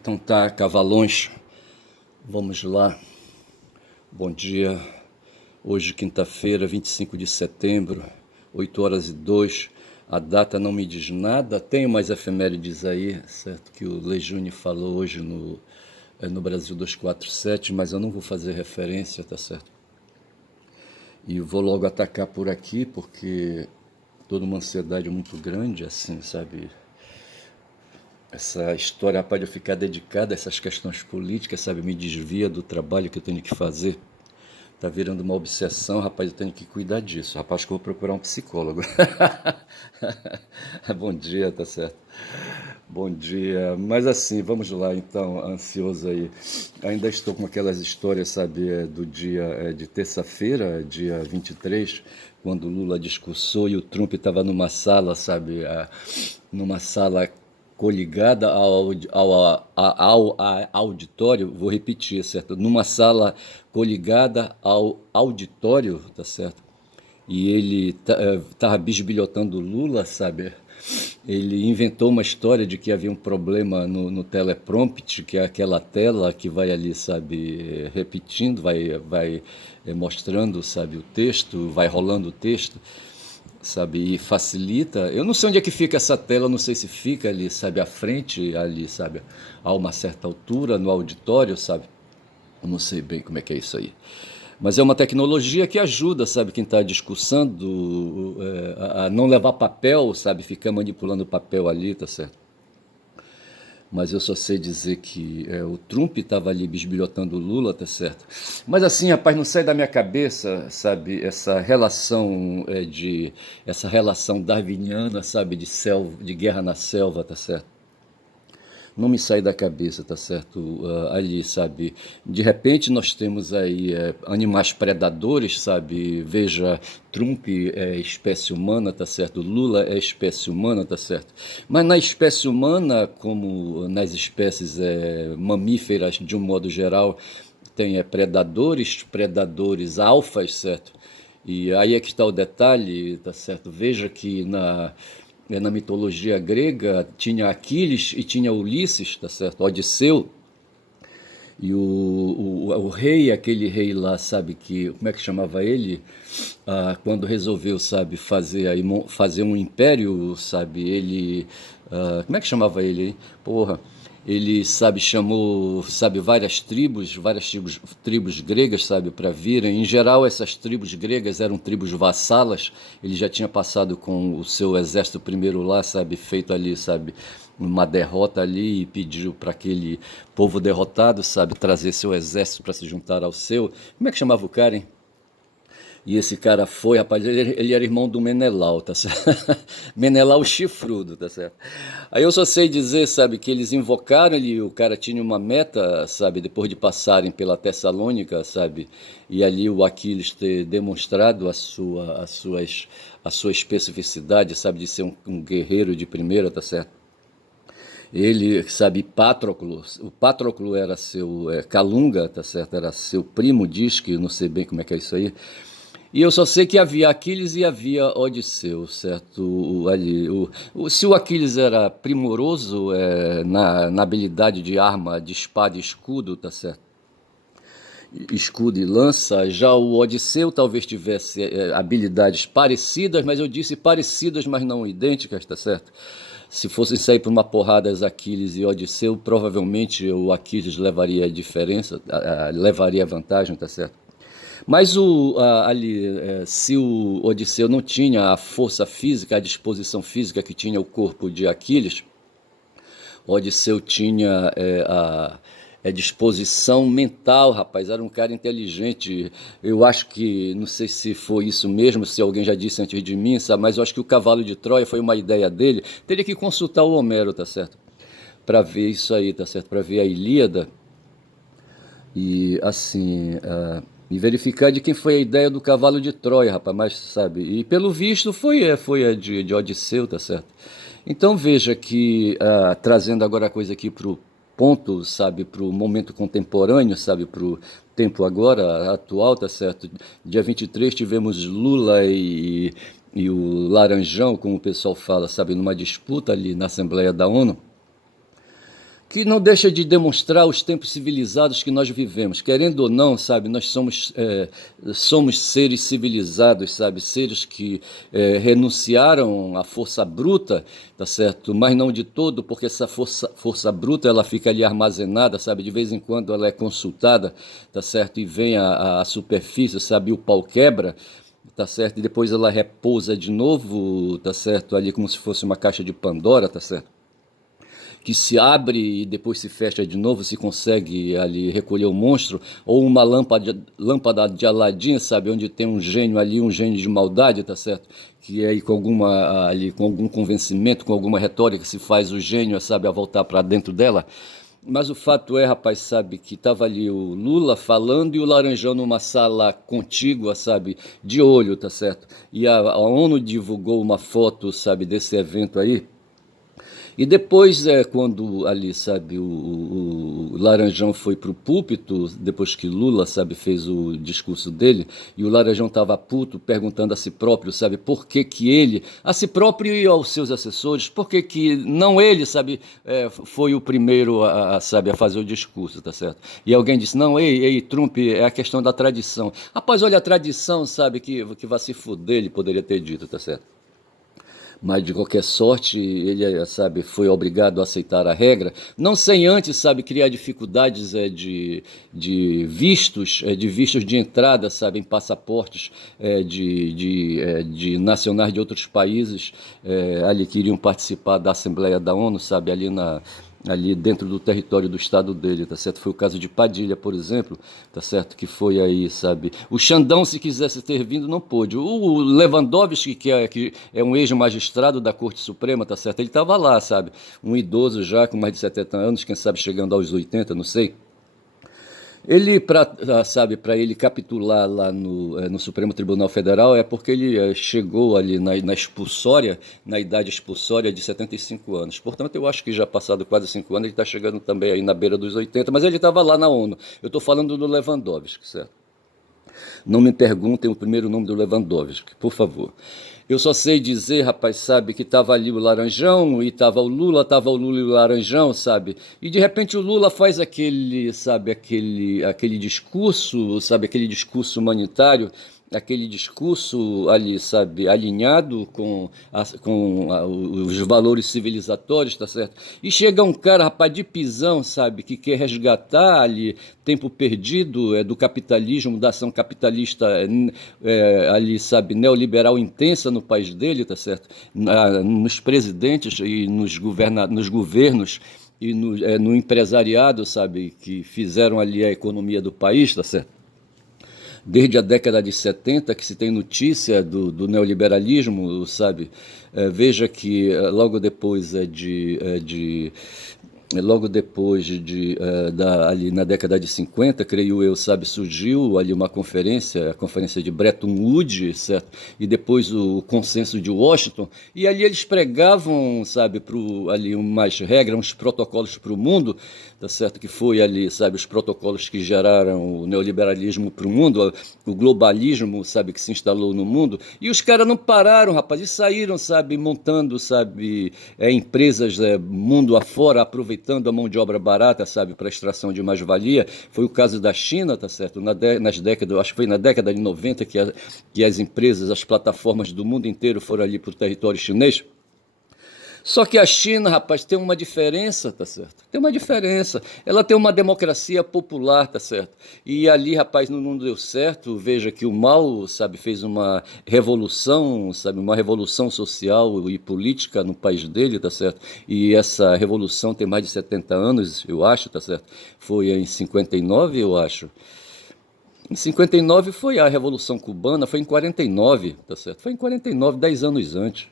Então tá, cavalões, vamos lá. Bom dia. Hoje, quinta-feira, 25 de setembro, 8h02. A data não me diz nada. Tem umas efemérides aí, certo? Que o Lejune falou hoje no Brasil 247, mas eu não vou fazer referência, tá certo? E vou logo atacar por aqui, porque toda uma ansiedade muito grande, assim, sabe? Essa história, rapaz, de eu ficar dedicado a essas questões políticas, sabe? Me desvia do trabalho que eu tenho que fazer. Tá virando uma obsessão, rapaz, eu tenho que cuidar disso. Rapaz, que eu vou procurar um psicólogo. Bom dia, tá certo? Bom dia. Mas assim, vamos lá então, ansioso aí. Ainda estou com aquelas histórias, sabe, do dia de terça-feira, dia 23, quando o Lula discursou e o Trump estava numa sala, sabe, numa sala coligada ao auditório, vou repetir, certo? Numa sala coligada ao auditório, tá certo? E ele estava bisbilhotando o Lula, sabe? Ele inventou uma história de que havia um problema no teleprompter, que é aquela tela que vai ali, sabe, repetindo, vai mostrando, sabe, o texto, vai rolando o texto, sabe, e facilita. Eu não sei onde é que fica essa tela, não sei se fica ali, sabe, à frente, ali, sabe, a uma certa altura no auditório, sabe. Eu não sei bem como é que é isso aí. Mas é uma tecnologia que ajuda, sabe, quem está discursando a não levar papel, sabe, ficar manipulando papel ali, tá certo? Mas eu só sei dizer que o Trump estava ali bisbilhotando o Lula, tá certo? Mas assim, rapaz, não sai da minha cabeça, sabe, essa relação darwiniana, sabe, de guerra na selva, tá certo? Não me sai da cabeça, tá certo? Ali, sabe? De repente nós temos aí animais predadores, sabe? Veja, Trump é espécie humana, tá certo? Lula é espécie humana, tá certo? Mas na espécie humana, como nas espécies mamíferas de um modo geral, tem predadores alfas, certo? E aí é que está o detalhe, tá certo? Veja que na mitologia grega tinha Aquiles e tinha Ulisses, tá certo? Odisseu. E o rei, aquele rei lá, sabe que, como é que chamava ele? Quando resolveu, sabe, fazer um império, sabe, como é que chamava ele, hein? Porra, ele, sabe, chamou, sabe, várias tribos gregas, sabe, para virem. Em geral, essas tribos gregas eram tribos vassalas. Ele já tinha passado com o seu exército primeiro lá, sabe, feito ali, sabe, uma derrota ali e pediu para aquele povo derrotado, sabe, trazer seu exército para se juntar ao seu. Como é que chamava o cara, hein? E esse cara foi, rapaz, ele era irmão do Menelau, tá certo? Menelau chifrudo, tá certo? Aí eu só sei dizer, sabe, que eles invocaram ele, o cara tinha uma meta, sabe, depois de passarem pela Tessalônica, sabe, e ali o Aquiles ter demonstrado a sua especificidade, sabe, de ser um guerreiro de primeira, tá certo? Ele, sabe, Patroclo, o Patroclo era seu Calunga, tá certo? Era seu primo, diz que não sei bem como é que é isso aí. E eu só sei que havia Aquiles e havia Odisseu, certo? Se o Aquiles era primoroso na habilidade de arma, de espada e escudo, tá certo? Escudo e lança, já o Odisseu talvez tivesse habilidades parecidas, mas eu disse parecidas, mas não idênticas, tá certo? Se fossem sair por uma porrada Aquiles e Odisseu, provavelmente o Aquiles levaria a diferença, levaria a vantagem, tá certo? Mas se o Odisseu não tinha a força física, a disposição física que tinha o corpo de Aquiles, o Odisseu tinha a disposição mental, rapaz, era um cara inteligente. Eu acho que, não sei se foi isso mesmo, se alguém já disse antes de mim, sabe? Mas eu acho que o cavalo de Troia foi uma ideia dele. Teria que consultar o Homero, tá certo? Para ver isso aí, tá certo? Para ver a Ilíada e assim, e verificar de quem foi a ideia do cavalo de Troia, rapaz, mas sabe, e pelo visto foi a de Odisseu, tá certo? Então veja que, trazendo agora a coisa aqui pro ponto, sabe, pro momento contemporâneo, sabe, pro tempo agora, atual, tá certo? Dia 23 tivemos Lula e o Laranjão, como o pessoal fala, sabe, numa disputa ali na Assembleia da ONU, que não deixa de demonstrar os tempos civilizados que nós vivemos. Querendo ou não, sabe, nós somos seres civilizados, sabe, seres que renunciaram à força bruta, tá certo? Mas não de todo, porque essa força bruta ela fica ali armazenada, sabe, de vez em quando ela é consultada, tá certo? E vem a superfície, sabe, e o pau quebra, tá certo? E depois ela repousa de novo, tá certo? Ali como se fosse uma caixa de Pandora, tá certo? Que se abre e depois se fecha de novo, se consegue ali recolher o monstro, ou uma lâmpada de Aladim, sabe, onde tem um gênio ali, um gênio de maldade, tá certo? Que aí com algum convencimento, com alguma retórica, se faz o gênio, sabe, a voltar para dentro dela. Mas o fato é, rapaz, sabe, que tava ali o Lula falando e o Laranjão numa sala contígua, sabe, de olho, tá certo? E a ONU divulgou uma foto, sabe, desse evento aí. E depois, quando ali, sabe, o Laranjão foi para o púlpito, depois que Lula, sabe, fez o discurso dele, e o Laranjão estava puto, perguntando a si próprio, sabe, por que que ele, a si próprio e aos seus assessores, por que que não ele, sabe, foi o primeiro sabe, a fazer o discurso, tá certo? E alguém disse, não, ei, Trump, é a questão da tradição. Rapaz, olha, a tradição, sabe, que vai se fuder, ele poderia ter dito, tá certo? Mas de qualquer sorte ele, sabe, foi obrigado a aceitar a regra, não sem antes, sabe, criar dificuldades de vistos de entrada, sabe, em passaportes de nacionais de outros países ali que iriam participar da Assembleia da ONU, sabe, ali dentro do território do estado dele, tá certo? Foi o caso de Padilha, por exemplo, tá certo? Que foi aí, sabe? O Xandão, se quisesse ter vindo, não pôde. O Lewandowski, que é um ex-magistrado da Corte Suprema, tá certo? Ele estava lá, sabe? Um idoso já, com mais de 70 anos, quem sabe chegando aos 80, não sei. Ele, sabe, para ele capitular lá no Supremo Tribunal Federal é porque ele chegou ali na expulsória, na idade expulsória de 75 anos. Portanto, eu acho que já passado quase 5 anos, ele está chegando também aí na beira dos 80, mas ele estava lá na ONU. Eu estou falando do Lewandowski, certo? Não me perguntem o primeiro nome do Lewandowski, por favor. Eu só sei dizer, rapaz, sabe, que estava ali o Laranjão e estava o Lula e o Laranjão, sabe? E de repente o Lula faz aquele, sabe, aquele discurso, sabe, aquele discurso humanitário, aquele discurso ali, sabe, alinhado com os valores civilizatórios, tá certo? E chega um cara, rapaz, de pisão, sabe, que quer resgatar ali tempo perdido do capitalismo, da ação capitalista ali, sabe, neoliberal intensa no país dele, tá certo? Nos presidentes e nos governos e no empresariado, sabe, que fizeram ali a economia do país, tá certo? Desde a década de 70 que se tem notícia do neoliberalismo, sabe? Veja que logo depois ali na década de 50, creio eu, sabe, surgiu ali uma conferência, a conferência de Bretton Woods, certo? E depois o consenso de Washington, e ali eles pregavam, sabe, ali umas regras, uns protocolos para o mundo, tá certo? Que foi ali, sabe, os protocolos que geraram o neoliberalismo para o mundo, o globalismo, sabe, que se instalou no mundo, e os caras não pararam, rapaz, e saíram, sabe, montando, sabe, empresas mundo afora, aproveitando a mão de obra barata, sabe, para extração de mais-valia. Foi o caso da China, tá certo? Nas décadas, acho que foi na década de 90 que as empresas, as plataformas do mundo inteiro foram ali para o território chinês. Só que a China, rapaz, tem uma diferença, tá certo? Tem uma diferença. Ela tem uma democracia popular, tá certo? E ali, rapaz, não deu certo. Veja que o Mao, sabe, fez uma revolução, sabe, uma revolução social e política no país dele, tá certo? E essa revolução tem mais de 70 anos, eu acho, tá certo? Foi em 59, eu acho. Em 59 foi a Revolução Cubana, foi em 49, tá certo? Foi em 49, 10 anos antes.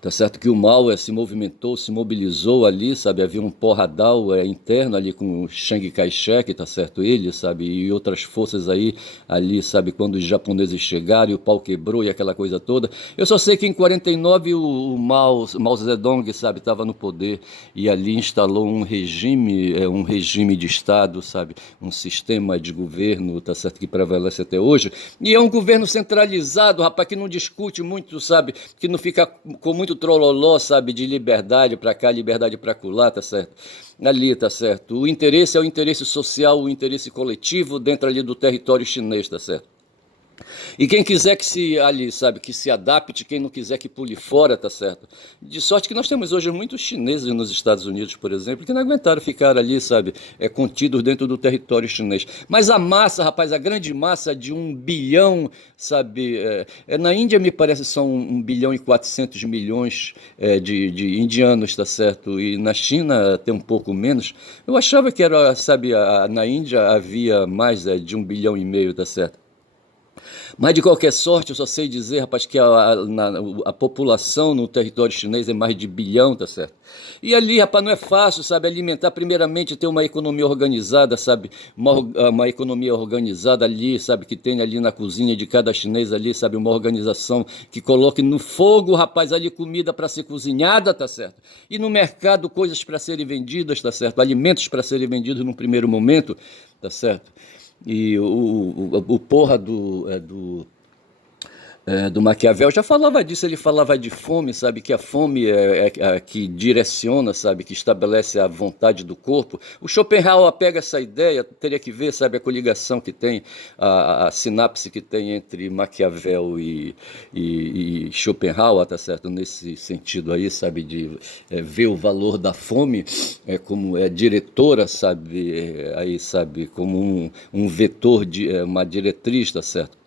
Tá certo que o Mao se movimentou, se mobilizou ali, sabe, havia um porradal interno ali com o Chiang Kai-shek, tá certo, ele, sabe, e outras forças aí, ali, sabe, quando os japoneses chegaram e o pau quebrou e aquela coisa toda. Eu só sei que em 49 o Mao Zedong, sabe, estava no poder e ali instalou um regime de Estado, sabe, um sistema de governo, tá certo, que prevalece até hoje, e é um governo centralizado, rapaz, que não discute muito, sabe, que não fica com muito muito trololó, sabe, de liberdade para cá, liberdade para acolá, tá certo? Ali, tá certo? O interesse é o interesse social, o interesse coletivo dentro ali do território chinês, tá certo? E quem quiser que se ali, sabe, que se adapte, quem não quiser que pule fora, tá certo? De sorte que nós temos hoje muitos chineses nos Estados Unidos, por exemplo, que não aguentaram ficar ali, sabe, contidos dentro do território chinês. Mas a massa, rapaz, a grande massa de 1 bilhão, sabe, na Índia me parece são 1 bilhão e 400 milhões de indianos, tá certo? E na China tem um pouco menos. Eu achava que era, sabe, na Índia havia mais de 1,5 bilhão, tá certo? Mas de qualquer sorte, eu só sei dizer, rapaz, que a população no território chinês é mais de bilhão, tá certo? E ali, rapaz, não é fácil, sabe, alimentar, primeiramente, ter uma economia organizada, sabe, uma economia organizada ali, sabe, que tem ali na cozinha de cada chinês ali, sabe, uma organização que coloque no fogo, rapaz, ali comida para ser cozinhada, tá certo? E no mercado, coisas para serem vendidas, tá certo? Alimentos para serem vendidos num primeiro momento, tá certo? E o porra do Maquiavel já falava disso, ele falava de fome, sabe, que a fome é a que direciona, sabe, que estabelece a vontade do corpo. O Schopenhauer pega essa ideia, teria que ver, sabe, a coligação que tem, a sinapse que tem entre Maquiavel e Schopenhauer, tá certo, nesse sentido aí, sabe, de ver o valor da fome como diretora, sabe, aí, sabe, como um vetor, uma diretriz, tá certo?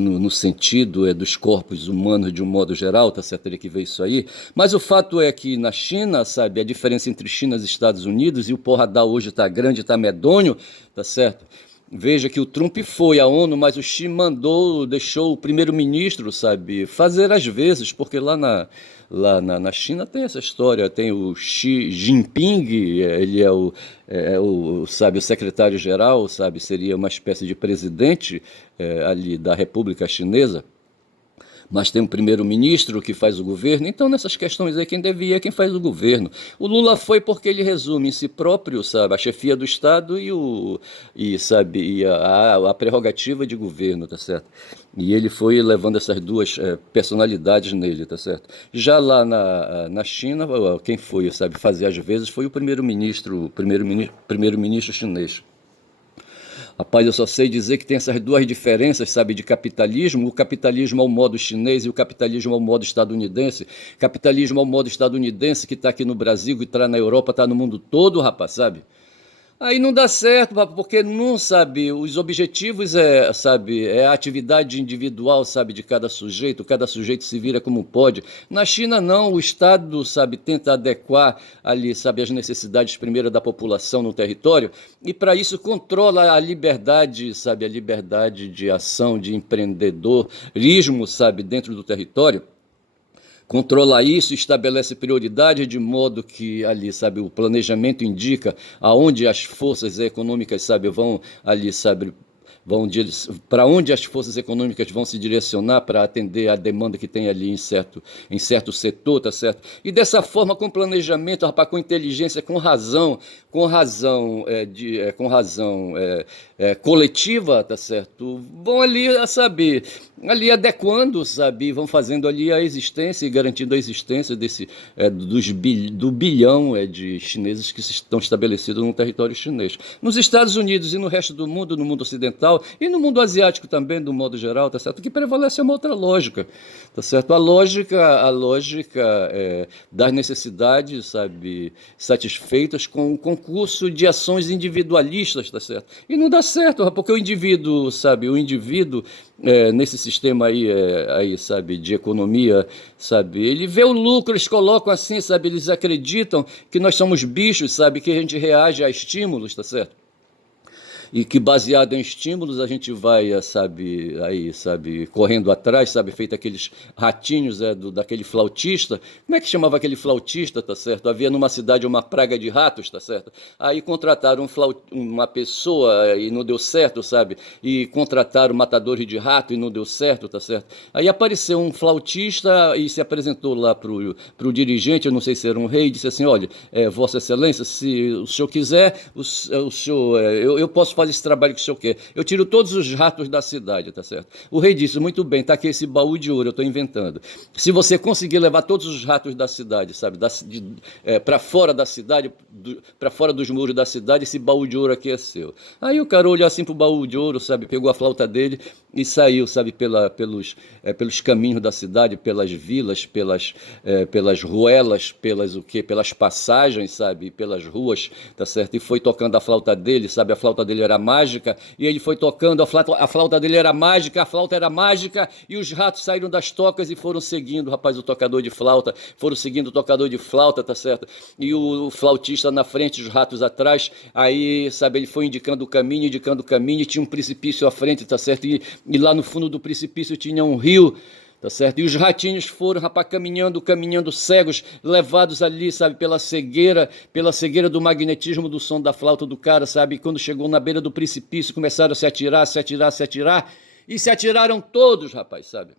No sentido dos corpos humanos de um modo geral, tá certo? Teria que ver isso aí. Mas o fato é que na China, sabe, a diferença entre China e Estados Unidos, e o porradão hoje está grande, está medonho, tá certo? Veja que o Trump foi à ONU, mas o Xi mandou, deixou o primeiro-ministro, sabe, fazer às vezes, porque lá na China tem essa história, tem o Xi Jinping, ele sabe, o secretário-geral, sabe, seria uma espécie de presidente ali da República Chinesa, mas tem um primeiro-ministro que faz o governo, então nessas questões aí quem devia é quem faz o governo. O Lula foi porque ele resume em si próprio, sabe, a chefia do Estado sabe, a prerrogativa de governo, tá certo? E ele foi levando essas duas personalidades nele, tá certo? Já lá na China, quem foi, sabe, fazer às vezes foi o primeiro-ministro chinês. Rapaz, eu só sei dizer que tem essas duas diferenças, sabe, de capitalismo. O capitalismo ao modo chinês e o capitalismo ao modo estadunidense. Capitalismo ao modo estadunidense que está aqui no Brasil, que está na Europa, está no mundo todo, rapaz, sabe? Aí não dá certo, porque não, sabe, os objetivos sabe, a atividade individual, sabe, de cada sujeito se vira como pode. Na China não, o Estado, sabe, tenta adequar ali, sabe, as necessidades primeiro da população no território e para isso controla a liberdade, sabe, a liberdade de ação, de empreendedorismo, sabe, dentro do território. Controla isso, estabelece prioridade de modo que ali, sabe, o planejamento indica aonde as forças econômicas, sabe, vão ali, sabe, para onde as forças econômicas vão se direcionar para atender a demanda que tem ali em certo setor, tá certo? E dessa forma, com planejamento, rapaz, com inteligência, com razão coletiva, tá certo? Vão ali, sabe, ali adequando, sabe, vão fazendo ali a existência e garantindo a existência do bilhão de chineses que estão estabelecidos no território chinês. Nos Estados Unidos e no resto do mundo, no mundo ocidental e no mundo asiático também, do modo geral, tá certo? O que prevalece é uma outra lógica, tá certo? A lógica das necessidades, sabe, satisfeitas com o concurso de ações individualistas, tá certo? E não dá certo, porque o indivíduo, nesse sistema aí, sabe, de economia, sabe, ele vê o lucro, eles colocam assim, sabe, eles acreditam que nós somos bichos, sabe, que a gente reage a estímulos, tá certo? E que baseado em estímulos a gente vai, sabe, correndo atrás, sabe, feito aqueles ratinhos daquele flautista. Como é que chamava aquele flautista, tá certo? Havia numa cidade uma praga de ratos, tá certo? Aí contrataram uma pessoa e não deu certo, sabe? E contrataram matadores de rato e não deu certo, tá certo? Aí apareceu um flautista e se apresentou lá pro dirigente, eu não sei se era um rei, e disse assim, olha, Vossa Excelência, se o senhor quiser, o senhor, eu posso fazer esse trabalho que o senhor quer. Eu tiro todos os ratos da cidade, tá certo? O rei disse, muito bem, tá aqui esse baú de ouro, eu estou inventando. Se você conseguir levar todos os ratos da cidade, sabe, para fora da cidade, para fora dos muros da cidade, esse baú de ouro aqui é seu. Aí o cara olhou assim pro baú de ouro, sabe, pegou a flauta dele e saiu, sabe, pelos caminhos da cidade, pelas vilas, pelas ruelas, pelas passagens, sabe, pelas ruas, tá certo? E foi tocando a flauta dele, sabe, a flauta dele era mágica, e ele foi tocando, a flauta dele era mágica, a flauta era mágica, e os ratos saíram das tocas e foram seguindo, rapaz, o tocador de flauta, foram seguindo o tocador de flauta, tá certo? E o flautista na frente, os ratos atrás, aí, sabe, ele foi indicando o caminho, e tinha um precipício à frente, tá certo? E lá no fundo do precipício tinha um rio, tá certo? E os ratinhos foram, rapaz, caminhando cegos, levados ali, sabe, pela cegueira do magnetismo do som da flauta do cara, sabe? E quando chegou na beira do precipício, começaram a se atirar, e se atiraram todos, rapaz, sabe?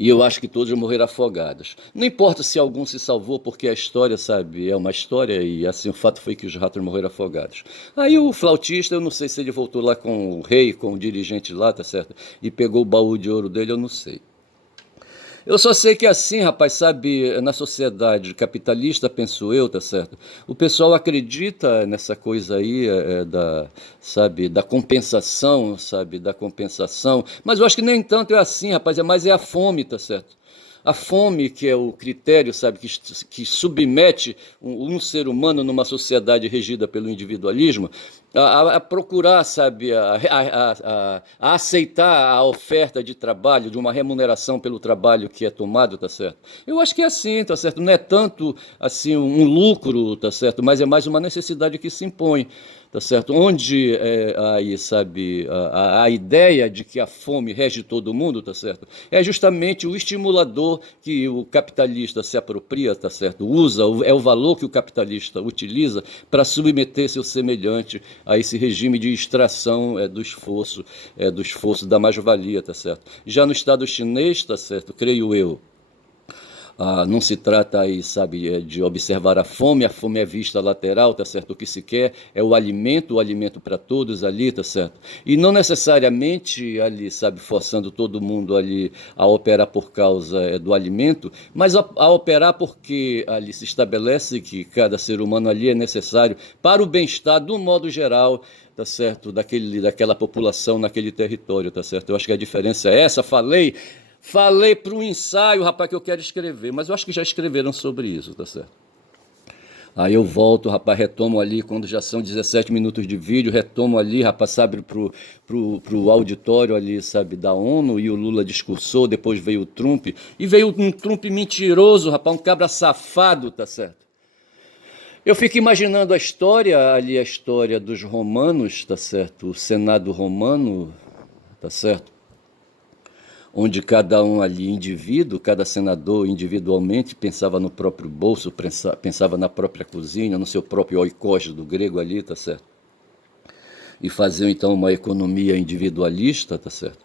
E eu acho que todos morreram afogados. Não importa se algum se salvou, porque a história, sabe, é uma história, e assim, o fato foi que os ratos morreram afogados. Aí o flautista, eu não sei se ele voltou lá com o rei, com o dirigente lá, tá certo? E pegou o baú de ouro dele, eu não sei. Eu só sei que assim, rapaz, sabe, na sociedade capitalista, penso eu, tá certo? O pessoal acredita nessa coisa aí, sabe, da compensação, sabe, da compensação. Mas eu acho que nem tanto é assim, rapaz, mais é a fome, tá certo? A fome, que é o critério, sabe, que submete um ser humano numa sociedade regida pelo individualismo, a procurar, sabe, a aceitar a oferta de trabalho, de uma remuneração pelo trabalho que é tomado, tá certo? Eu acho que é assim, tá certo? Não é tanto assim um lucro, tá certo? Mas é mais uma necessidade que se impõe, tá certo? Onde aí, sabe, a ideia de que a fome rege todo mundo, tá certo? É justamente o estimulador que o capitalista se apropria, tá certo? Usa, é o valor que o capitalista utiliza para submeter seu semelhante a esse regime de extração do esforço da mais-valia, tá certo? Já no Estado chinês, tá certo? Creio eu, não se trata aí, sabe, de observar a fome é vista lateral, tá certo? O que se quer é o alimento para todos ali, tá certo? E não necessariamente ali, sabe, forçando todo mundo ali a operar por causa do alimento, mas a operar porque ali se estabelece que cada ser humano ali é necessário para o bem-estar do modo geral, tá certo? Daquela população naquele território, tá certo? Eu acho que a diferença é essa, Falei para um ensaio, rapaz, que eu quero escrever, mas eu acho que já escreveram sobre isso, tá certo? Aí eu volto, rapaz, retomo ali, quando já são 17 minutos de vídeo, retomo ali, rapaz, sabe, pro auditório ali, sabe, da ONU, e o Lula discursou, depois veio o Trump, e veio um Trump mentiroso, rapaz, um cabra safado, tá certo? Eu fico imaginando a história dos romanos, tá certo? O Senado romano, tá certo? Onde cada um ali, cada senador individualmente pensava no próprio bolso, pensava na própria cozinha, no seu próprio oikos do grego ali, tá certo? E faziam então uma economia individualista, tá certo?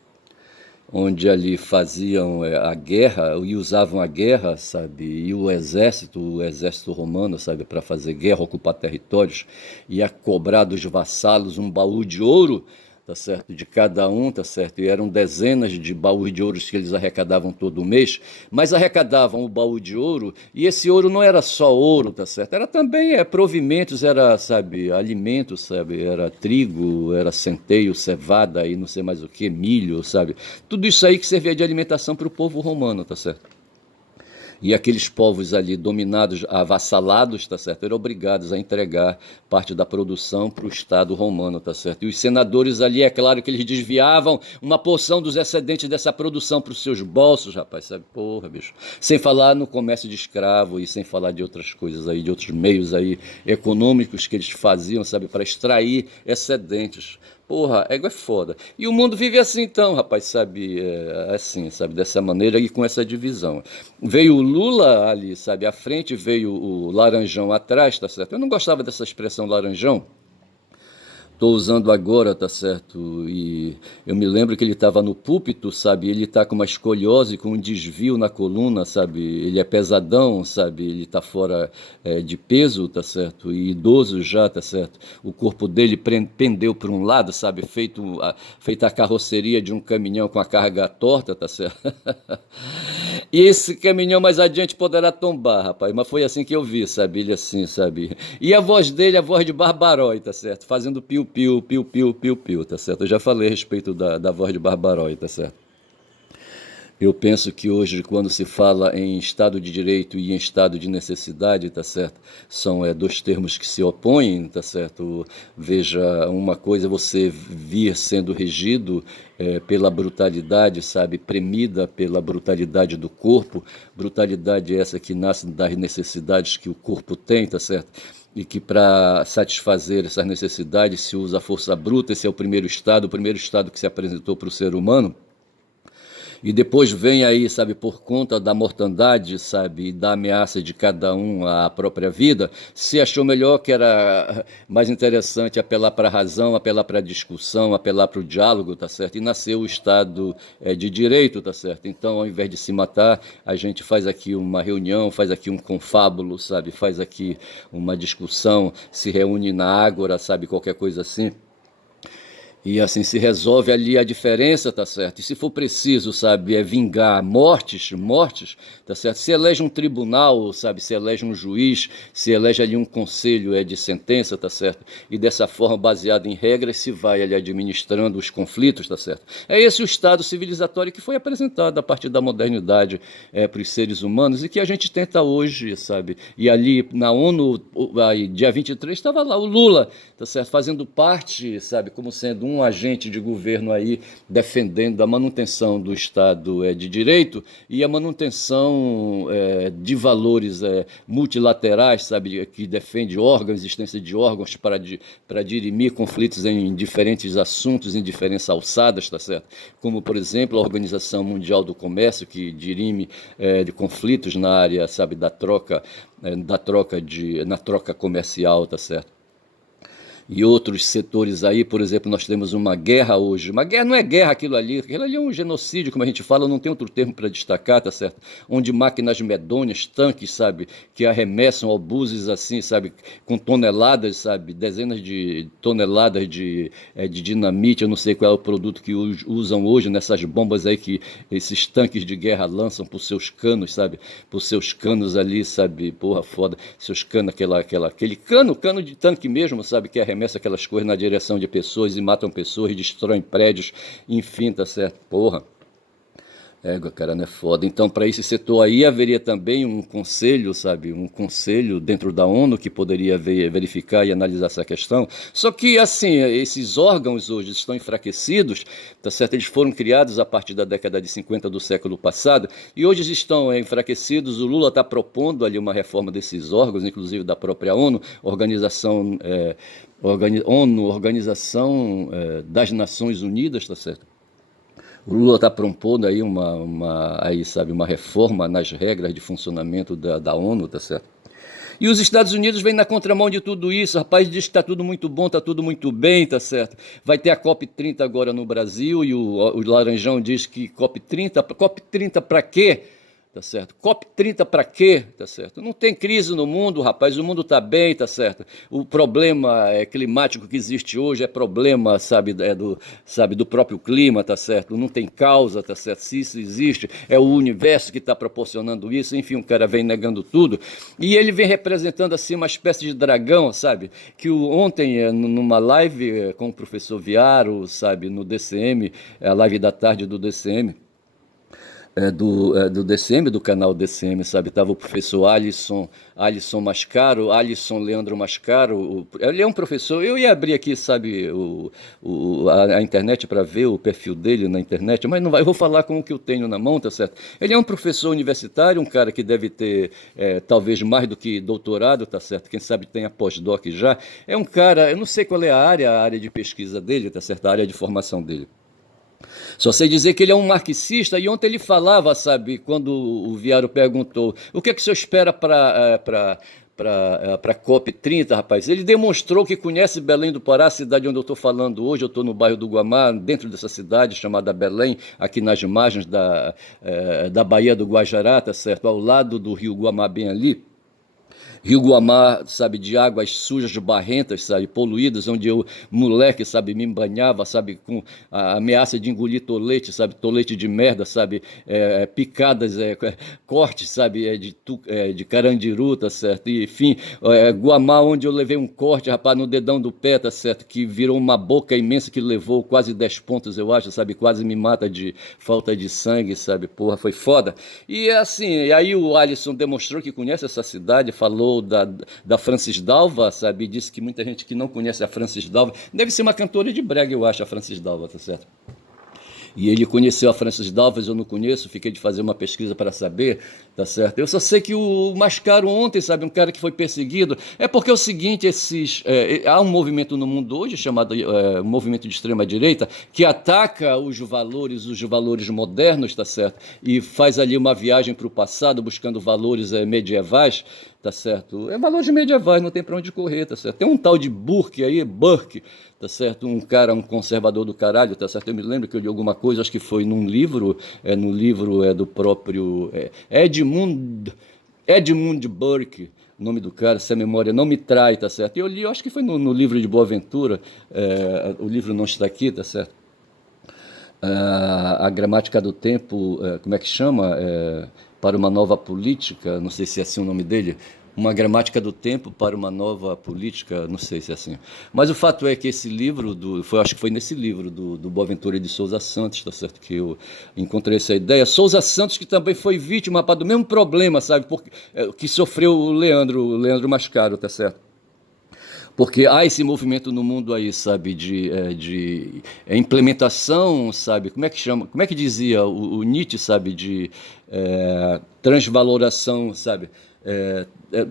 Onde ali faziam a guerra e usavam a guerra, sabe? E o exército romano, sabe, para fazer guerra, ocupar territórios, ia cobrar dos vassalos um baú de ouro, tá certo? De cada um, tá certo? E eram dezenas de baús de ouro que eles arrecadavam todo mês, mas arrecadavam o baú de ouro, e esse ouro não era só ouro, tá certo? Era também provimentos, era, sabe, alimentos, sabe? Era trigo, era centeio, cevada e não sei mais o que, milho, sabe? Tudo isso aí que servia de alimentação para o povo romano, tá certo? E aqueles povos ali dominados, avassalados, tá certo? Eram obrigados a entregar parte da produção para o Estado romano, tá certo? E os senadores ali, é claro que eles desviavam uma porção dos excedentes dessa produção para os seus bolsos, rapaz, sabe? Porra, bicho. Sem falar no comércio de escravo e sem falar de outras coisas aí, de outros meios aí econômicos que eles faziam, sabe? Para extrair excedentes. Porra, égua é foda. E o mundo vive assim então, rapaz, sabe? Assim, sabe? Dessa maneira e com essa divisão. Veio o Lula ali, sabe? À frente, veio o Laranjão atrás, tá certo? Eu não gostava dessa expressão Laranjão, estou usando agora, tá certo? E eu me lembro que ele estava no púlpito, sabe? Ele está com uma escoliose, com um desvio na coluna, sabe? Ele é pesadão, sabe? Ele está fora de peso, tá certo? E idoso já, tá certo? O corpo dele pendeu para um lado, sabe? Feita a carroceria de um caminhão com a carga torta, tá certo? E esse caminhão mais adiante poderá tombar, rapaz. Mas foi assim que eu vi, sabe? Ele assim, sabe? E a voz dele, a voz de Barbarói, tá certo? Fazendo piu-piu, piu-piu, piu-piu, tá certo? Eu já falei a respeito da voz de Barbarói, tá certo? Eu penso que hoje, quando se fala em Estado de Direito e em estado de necessidade, tá certo? São dois termos que se opõem, tá certo? Veja, uma coisa é você vir sendo regido pela brutalidade, sabe? Premida pela brutalidade do corpo, brutalidade essa que nasce das necessidades que o corpo tem, tá certo? E que para satisfazer essas necessidades se usa a força bruta. Esse é o primeiro estado que se apresentou para o ser humano. E depois vem aí, sabe, por conta da mortandade, sabe, e da ameaça de cada um à própria vida, se achou melhor que era mais interessante apelar para a razão, apelar para a discussão, apelar para o diálogo, tá certo? E nasceu o Estado de Direito, tá certo? Então, ao invés de se matar, a gente faz aqui uma reunião, faz aqui um confábulo, sabe, faz aqui uma discussão, se reúne na ágora, sabe, qualquer coisa assim. E assim se resolve ali a diferença, tá certo? E se for preciso, sabe, vingar mortes, tá certo? Se elege um tribunal, sabe, se elege um juiz, se elege ali um conselho de sentença, tá certo? E dessa forma, baseado em regras, se vai ali administrando os conflitos, tá certo? É esse o estado civilizatório que foi apresentado a partir da modernidade para os seres humanos e que a gente tenta hoje, sabe? E ali na ONU, aí, dia 23, estava lá o Lula, tá certo? Fazendo parte, sabe, como sendo um agente de governo aí defendendo a manutenção do Estado de Direito e a manutenção de valores multilaterais, sabe, que defende órgãos, existência de órgãos para dirimir conflitos em diferentes assuntos, em diferentes alçadas, tá certo? Como, por exemplo, a Organização Mundial do Comércio, que dirime de conflitos na área, sabe, na troca comercial, tá certo? E outros setores aí, por exemplo, nós temos uma guerra hoje. Uma guerra não é guerra aquilo ali é um genocídio, como a gente fala, não tem outro termo para destacar, tá certo? Onde máquinas medonhas, tanques, sabe, que arremessam obuses assim, sabe, com toneladas, sabe, dezenas de toneladas de dinamite, eu não sei qual é o produto que usam hoje nessas bombas aí que esses tanques de guerra lançam por seus canos, sabe, por seus canos ali, sabe, porra foda, seus canos, aquele cano de tanque mesmo, sabe, que arremessa aquelas coisas na direção de pessoas e matam pessoas e destroem prédios, enfim, tá certo? Porra. Cara, não é foda. Então, para esse setor aí, haveria também um conselho, sabe? Um conselho dentro da ONU que poderia verificar e analisar essa questão. Só que, assim, esses órgãos hoje estão enfraquecidos, tá certo? Eles foram criados a partir da década de 50 do século passado e hoje estão enfraquecidos. O Lula está propondo ali uma reforma desses órgãos, inclusive da própria ONU, Organização das Nações Unidas, tá certo? O Lula está propondo aí uma reforma nas regras de funcionamento da ONU, tá certo? E os Estados Unidos vêm na contramão de tudo isso, rapaz, diz que está tudo muito bom, está tudo muito bem, tá certo? Vai ter a COP30 agora no Brasil e o Laranjão diz que COP30 para quê? Tá certo? COP30 para quê? Tá certo? Não tem crise no mundo, rapaz, o mundo está bem, tá certo? O problema climático que existe hoje é problema, sabe, do próprio clima, tá certo? Não tem causa, tá certo? Se isso existe, é o universo que está proporcionando isso, enfim, o cara vem negando tudo. E ele vem representando assim uma espécie de dragão, sabe? Que ontem, numa live com o professor Viaro, sabe, no DCM, a live da tarde do DCM, do DCM, do canal DCM, sabe? Tava o professor Alisson Mascaro, Alisson Leandro Mascaro. Ele é um professor. Eu ia abrir aqui, sabe, a internet para ver o perfil dele na internet, mas não vai. Eu vou falar com o que eu tenho na mão, tá certo? Ele é um professor universitário, um cara que deve ter talvez mais do que doutorado, tá certo? Quem sabe tenha pós-doc já. É um cara, eu não sei qual é a área de pesquisa dele, tá certo? A área de formação dele. Só sei dizer que ele é um marxista e ontem ele falava, sabe, quando o Viário perguntou o que é que o senhor espera para a COP30, rapaz. Ele demonstrou que conhece Belém do Pará, a cidade onde eu estou falando hoje. Eu estou no bairro do Guamá, dentro dessa cidade chamada Belém, aqui nas margens da Baía do Guajará, tá certo? Ao lado do rio Guamá, bem ali. Rio Guamá, sabe, de águas sujas, barrentas, sabe, poluídas, onde eu, moleque, sabe, me banhava, sabe, com a ameaça de engolir tolete, sabe, tolete de merda, sabe, picadas, cortes, sabe, de carandiru, tá certo, e, enfim, Guamá, onde eu levei um corte, rapaz, no dedão do pé, tá certo, que virou uma boca imensa que levou quase 10 pontos, eu acho, sabe, quase me mata de falta de sangue, sabe, porra, foi foda. E assim, e aí o Alisson demonstrou que conhece essa cidade, falou da Francis Dalva, sabe? Disse que muita gente que não conhece a Francis Dalva, deve ser uma cantora de brega, eu acho, a Francis Dalva, tá certo? E ele conheceu a Francis Dalvas, eu não conheço, fiquei de fazer uma pesquisa para saber, tá certo? Eu só sei que o Mascaro ontem, sabe, um cara que foi perseguido, é porque é o seguinte, há um movimento no mundo hoje chamado movimento de extrema-direita, que ataca os valores modernos, tá certo? E faz ali uma viagem para o passado, buscando valores medievais, tá certo? É valores medievais, não tem para onde correr, tá certo? Tem um tal de Burke, tá certo? Um cara, um conservador do caralho, tá certo? Eu me lembro que eu li alguma coisa, acho que foi num livro, no livro do próprio Edmund Burke, o nome do cara, se a memória não me trai, tá certo? E eu li, eu acho que foi no livro de Boaventura, o livro não está aqui, tá certo? A gramática do tempo, como é que chama? Para uma nova política, não sei se é assim o nome dele, uma gramática do tempo para uma nova política, não sei se é assim. Mas o fato é que esse livro, acho que foi nesse livro do Boaventura de Souza Santos, tá certo, que eu encontrei essa ideia. Souza Santos, que também foi vítima, rapaz, do mesmo problema, sabe, que sofreu o Leandro Mascaro, tá certo? Porque há esse movimento no mundo aí, sabe, de implementação, sabe, como é que chama, como é que dizia o Nietzsche, sabe, de transvaloração, sabe,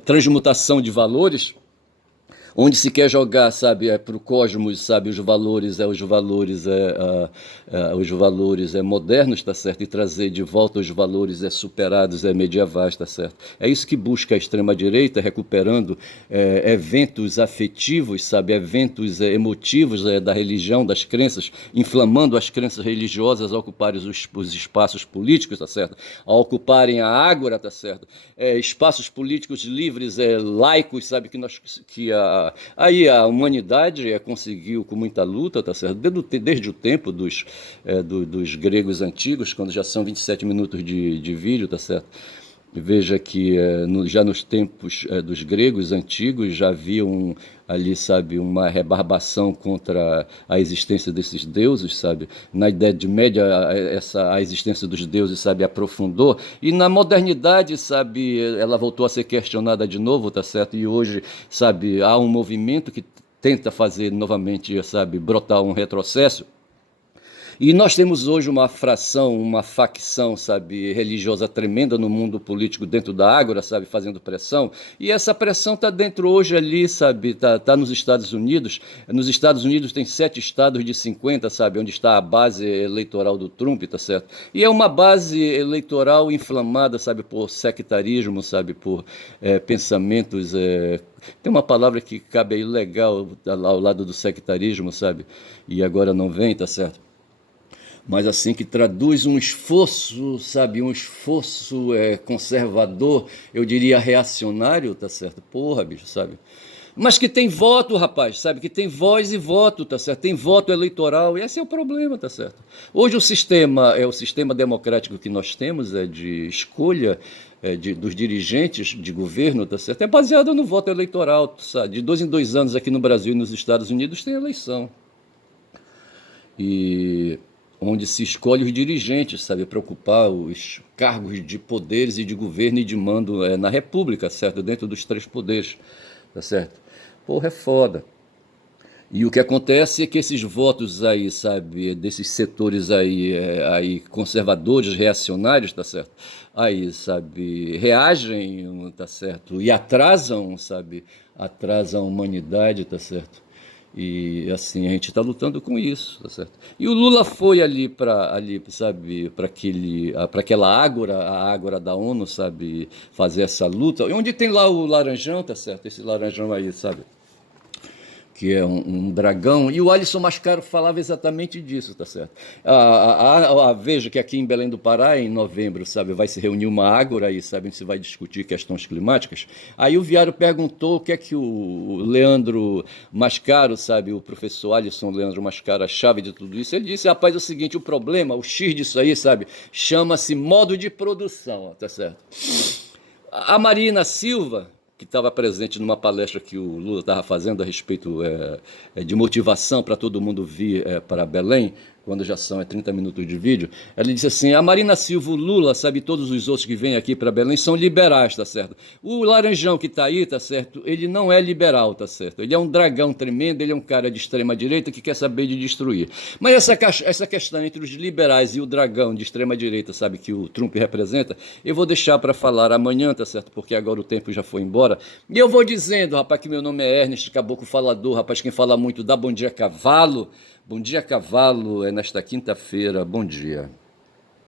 transmutação de valores, onde se quer jogar, sabe, para o cosmos, sabe, os valores modernos, tá certo, e trazer de volta os valores superados, medievais, tá certo. É isso que busca a extrema direita, recuperando eventos afetivos, sabe, eventos emotivos da religião, das crenças, inflamando as crenças religiosas a ocuparem os espaços políticos, tá certo, a ocuparem a ágora, tá certo, espaços políticos livres, laicos, sabe, aí a humanidade conseguiu com muita luta, tá certo? Desde o tempo dos gregos antigos, quando já são 27 minutos de vídeo, tá certo? Veja que já nos tempos dos gregos antigos já havia ali, sabe, uma rebarbação contra a existência desses deuses, sabe? Na Idade Média, a existência dos deuses, sabe, aprofundou. E na modernidade, sabe, ela voltou a ser questionada de novo, tá certo? E hoje, sabe, há um movimento que tenta fazer novamente, sabe, brotar um retrocesso. E nós temos hoje uma facção, sabe, religiosa tremenda no mundo político dentro da Ágora, sabe, fazendo pressão. E essa pressão está dentro hoje ali, sabe, tá nos Estados Unidos. Nos Estados Unidos tem 7 estados de 50, sabe, onde está a base eleitoral do Trump, tá certo? E é uma base eleitoral inflamada, sabe, por sectarismo, sabe, por pensamentos... tem uma palavra que cabe aí legal ao lado do sectarismo, sabe? E agora não vem, tá certo? Mas assim que traduz um esforço, sabe, um esforço conservador, eu diria reacionário, tá certo? Porra, bicho, sabe? Mas que tem voto, rapaz, sabe? Que tem voz e voto, tá certo? Tem voto eleitoral, e esse é o problema, tá certo? Hoje o sistema democrático que nós temos de escolha dos dirigentes de governo, tá certo? É baseado no voto eleitoral, sabe? De 2 em 2 anos aqui no Brasil e nos Estados Unidos tem eleição. E onde se escolhe os dirigentes, sabe, para ocupar os cargos de poderes e de governo e de mando na República, certo, dentro dos 3 poderes, tá certo? Porra, é foda. E o que acontece é que esses votos aí, sabe, desses setores aí conservadores, reacionários, tá certo? Aí, sabe, reagem, tá certo? E atrasam, sabe, atrasam a humanidade, tá certo? E assim, a gente está lutando com isso, tá certo? E o Lula foi sabe, para aquela ágora, a ágora da ONU, sabe, fazer essa luta. E onde tem lá o Laranjão, tá certo? Esse Laranjão aí, sabe? Que é um dragão, e o Alisson Mascaro falava exatamente disso, tá certo? Veja que aqui em Belém do Pará, em novembro, sabe, vai se reunir uma ágora aí, sabe, onde se vai discutir questões climáticas. Aí o Viário perguntou o que é que o Leandro Mascaro, sabe, o professor Alisson Leandro Mascaro, achava de tudo isso. Ele disse, rapaz, é o seguinte, o problema, o X disso aí, sabe, chama-se modo de produção, tá certo? A Marina Silva, que estava presente numa palestra que o Lula estava fazendo a respeito de motivação para todo mundo vir para Belém, quando já são 30 minutos de vídeo, ela disse assim, a Marina Silva, o Lula, sabe, todos os outros que vêm aqui para Belém são liberais, tá certo? O Laranjão que está aí, tá certo, ele não é liberal, tá certo? Ele é um dragão tremendo, ele é um cara de extrema direita que quer saber de destruir. Mas essa questão entre os liberais e o dragão de extrema direita, sabe, que o Trump representa, eu vou deixar para falar amanhã, tá certo? Porque agora o tempo já foi embora. E eu vou dizendo, rapaz, que meu nome é Ernest, caboclo falador, rapaz, quem fala muito dá bom dia cavalo. Bom dia, cavalo, é nesta quinta-feira. Bom dia.